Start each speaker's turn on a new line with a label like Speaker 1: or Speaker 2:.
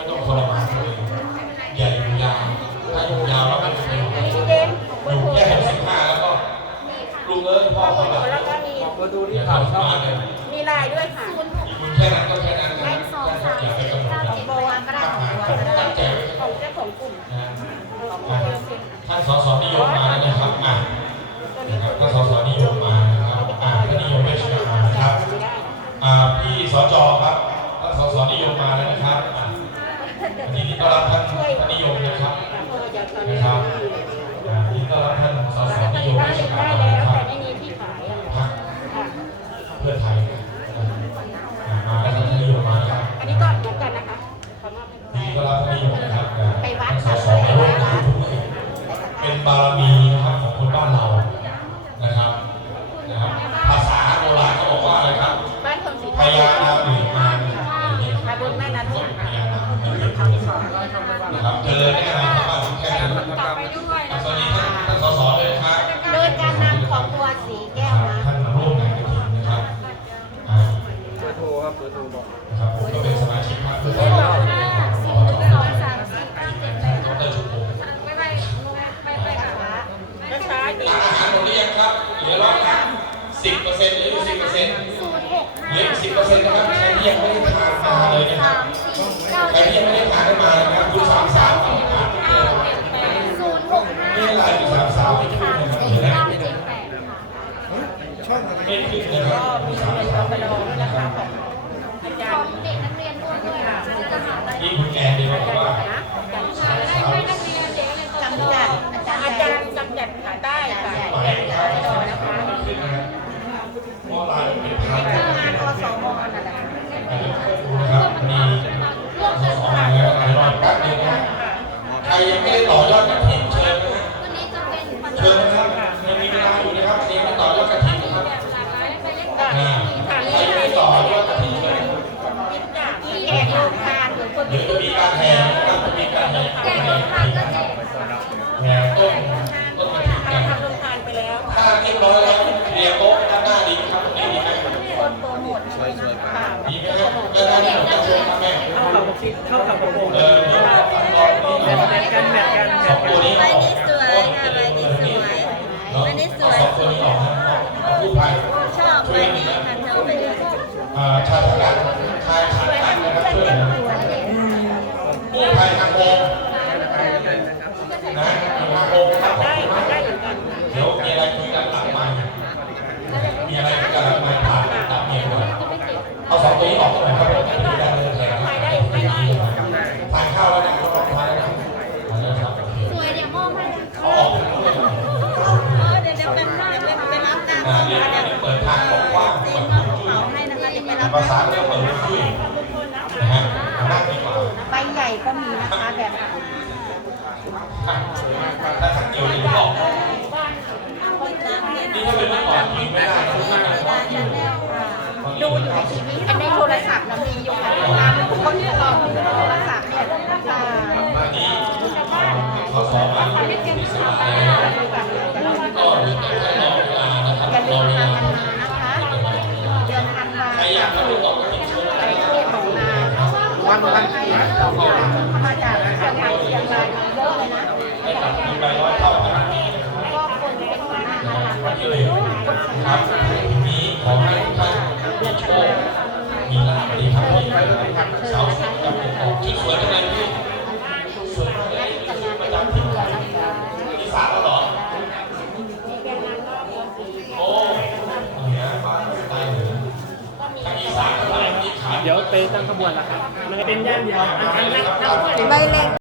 Speaker 1: ไม่ต้องทรมานตัวเองอย่าอยู่ยาวถ้าอยู่ยาวแล้วไม่เป็นประโยชน์อยู่แค่65แล้วก็ลุงพ่อเขาแบบอย่าทำมากเลย
Speaker 2: มีลายด้วยค่ะ
Speaker 1: คุณแค่นั้นก็แค่นั้นนะอย่าไปกำหนดนะ
Speaker 2: โบวานก็ได้ของเจ้าของกลุ่ม
Speaker 1: ท่านสสนิยมมาแล้วนะครับท่านสสนิยมมานะครับท่านนิยมไม่ใช่มานะครับพี่สจครับท่านสสนิยมมาแล้วนะครับยินดีต้อนรับท่านนิยมนะครับยินดีต้อนรับท่านสสนิยมไม่ใช่มานะครับเพื่อไทยมาแล้วท่านนิยมมาครับ
Speaker 2: อันนี้ก็เหมือนกันนะคะ
Speaker 1: ยินดีต้อนรับท่านนิยมนะครับท่านสสนิยมเป็นบารมีนะครับของคนบ้านเรานะครับภาษาโบราณเขาบอกว่าอะไรครับพญานาคหรือมาพญานาคหรือนะครับเจริญแน่นอนครับแค่นั้นสวัสดีท่านสสเลยครับ
Speaker 2: โดยการนำของตัวสีแก้วนะ
Speaker 1: ท่านมาร่วมงานกฐินนะครับ
Speaker 3: เบอร์โทรครับเบอร์โทรบอก
Speaker 1: นะครับผมก็เป็นสมาชิกพรรคเพื่อไทยดรชุมพงศ์
Speaker 2: ช้าๆดี
Speaker 1: อาหารหมดหรือยังครับเหลือ10%เหลืออยู่10%เหลือ10%นะครับใครที่ยังไม่ได้ทานมาเลยนะครับใครที่ยังไม่ได้ทานมานะครับคุณ33ต้องทานนี่อะไรอยู่33ไม่ขึ้นนะครับ
Speaker 3: ช่องอะไร
Speaker 1: ไม่ขึ้นนะครับ
Speaker 2: มีเงินเราไปลองด้วยนะคะของอาจารย์
Speaker 1: นี่คุณแอนดีบอกว่า
Speaker 2: จำจัดอาจารย์จำจัดขาได้ค่ะ
Speaker 1: หมายความว่านะคะเพราะลายเป็นพัน
Speaker 2: งานอสมนั่นแหละ
Speaker 1: นะครับมีสสมาแล้วรอแป๊บนึงนะใครยังไม่ได้ต่อยอดกระถิ่นเชิญนะเชิญนะครับยังมีเวลาอยู่นะครับยังไม่ต่อยอดกระถิ่นนะครับใครยังไม่ต่อยอดกระถิ่นเชิญ
Speaker 2: แจกโรงทานหรือคน
Speaker 1: เดี๋ยวจะมีการแห่นะครับจะมีการแห่แห่ต้นกระถิ่นกัน
Speaker 2: ทำโรงทานไปแล้ว
Speaker 1: ถ้าเรียบร้อยแล้วเรียงโต๊ะด้านหน้าดีครับดีไหม
Speaker 2: คนโปรโมท
Speaker 3: สวยๆครับ
Speaker 1: ดีไหมครับด้านหน้านี่ผมจะเชิญครับแม่
Speaker 3: เข้ากับคิดเข้ากับโปรโมท
Speaker 1: เดี๋ยวรอนี่
Speaker 3: แมทกันแมทกัน
Speaker 1: สองตัวนี้
Speaker 4: ใบนี้สวยค่ะใบนี้สวยใบนี้สวย
Speaker 1: สองตัวนี้ออกนะกู้ภัย
Speaker 4: ชอบใบนี้ค่ะเธอใบนี้
Speaker 1: ชายชาติชายชาตินะครับช่วยนะกู้ภัยทางโฮมนะทางโฮมครับ
Speaker 2: ได้เหมือนกัน
Speaker 1: เดี๋ยวมีอะไรคุยกันหลังไมค์มีอะไรคุยกันหลังไมค์ผ่านตามเมียก่อนเอาสองตัวนี้ออกหน่อยครับผมจะได้เลยครับทานข้าวแล้วนะครับทานแล้วนะครับ
Speaker 4: สวยเดี๋ยวมอบให้
Speaker 1: เอาออกเลย
Speaker 4: เดี๋ยวเป็นรับตาม
Speaker 1: เดี๋ยวเปิดทางกว้างๆ
Speaker 4: เซ็
Speaker 1: เปิ
Speaker 4: น
Speaker 1: ด
Speaker 4: มอบ
Speaker 1: จุ้ย
Speaker 4: กระเป๋าให้นะคะเดี๋ยวไปรับ
Speaker 1: ภาษาเรียกเปิดจุ้ยนะฮะนั่งดีกว่า
Speaker 2: ใบใหญ่ก็มีนะคะแบบ
Speaker 1: ถ้าสังเกตดีออกนี่ถ้าเป็นเมื่อก่อนยิงไม่ได้นะมากเลย
Speaker 2: ดูอยู่ในทีวีในโทรศัพท์เรามีอยู่ค่ะตามคนที่ลองโทรศัพท์เนี่ยค่ะ
Speaker 1: วันนี้ขอสอบมาที่สมาเลยก็ต้องใช้รอเวลานะครับ
Speaker 2: อย่าร ลื
Speaker 1: อ
Speaker 2: ม
Speaker 1: เวลา
Speaker 2: ทำกันมานะคะ เดือนธันวา
Speaker 1: ใครอยากทำเป็นต่อก็ติดเชื้อ
Speaker 2: ไปเทศของนาวันไทยมาจากเชียงใหม่เชียงรายมาเยอะเลยนะ
Speaker 1: ให้กับมีใบร้อยเท่ากัน
Speaker 2: ก็คนเป็นหัวหน้านะคะ
Speaker 1: วันที่เลยนะครับนี้ขอให้ทุกท่านมีโชคมีลาภดีครับพี่สาวสวยกับผมชื่อสวยจังเลยพี่สวยมากเลยประจำที่ที่สามแล้วเหรอโอ้เนี่ยฟ้าสไตล์เหนือทางอีสานก็อะไรที่ขาย
Speaker 3: เดี๋ยวไปตั้งขบวนแล้วครับมันจะเป็นย่านเดียวอันนั้น
Speaker 2: ใบเล็ก